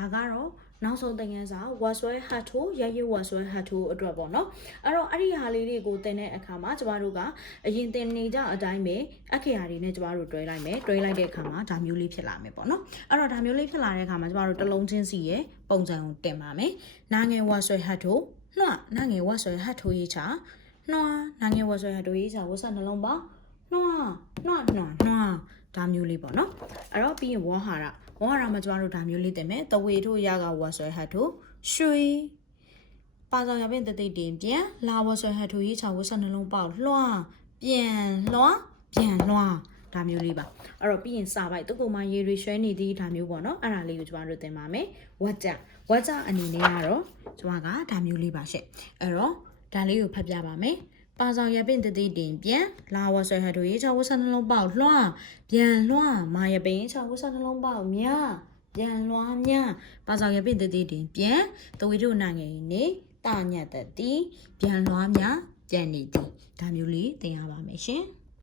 ဒါကတော့နောက်ဆုံးသင်ခန်းစာဝါဆွဲဟတ်ထိုရရဝါဆွဲဟတ်ထိုအတွက်ပေါ့နော်အဲ့တော့အဲ့ဒီဟာလေးတွေကိုသင်တဲ့အခါမှာကျမတို့ကအရင်သင်နေကြအတိုင်းပဲအခရာတွေနဲ့ကျမတို့တွဲလိုက်မယ်တွဲလိုက်တဲ့အခါမှာဒါမျိုးလေးဖြစ်လာမယ်ပေါ့နော်အဲ့တော့ဒါမျိုးလေးဖြစ်လာတဲ့အခါမှာကျမတို့တစ်လုံးချင်းစီရဲ့ပုံစံကိုတင်ပါမယ်နာငယ်ဝါဆွဲဟတ်ထိုနှွားနာငယ်ဝါဆွဲဟတ်ထိုရေးချနှွားနာငယ်ဝါဆွဲဟတ်ထိုရေးချဝတ်ဆက်နှလုံးပေါင်းနှွားဒါမျိုးလေးပေါ့နော်အဲ့တော့ပြီးရင်ဝါဟာရမှာကျမတို့ဒါမျိုးလေးတင်မယ်တဝေထို့ရကဝါဆွဲဟတ်ထိုရွှေပါဆောင်ရပင်တသိတင်ပြန်လာဝါဆွဲဟတ်ထိုရေးချဝတ်ဆက်နှလုံးပေါင်းလွှားပြန်လွှားဒါမျိုးလေးပါအဲ့တော့ပြီးရင်စာပိုက်တုတ်ကုန်မရေရွှဲနေသည်ဒါမျိုးပေါ့နော်အဲ့ဒါလေးကိုကျမတို့သင်ပါမယ်ဝါကြအနေနဲ့ကတော့ကျမကဒါမျိုးလေးပါရှင့်အဲ့တော့ဒါလေးကိုဖတ်ပြပါမယ်ပါဆောင်ရပင်တသိတင်ပြန်လာဝဆွဲဟတ်တို့ရေချဝဆနှလုံးပေါက်လွှားပြန်လွှားမာရပင်ချဝဆနှလုံးပေါက်မြပြန်လွှားမြပါဆောင်ရပင်တသိတင်ပြန်တဝီတို့နိုင်ငယ်နေတညတ်တတိပြန်လွှားမြပြန်နေသည်ဒါမျိုးလေးသင်ရပါမယ်ရှင်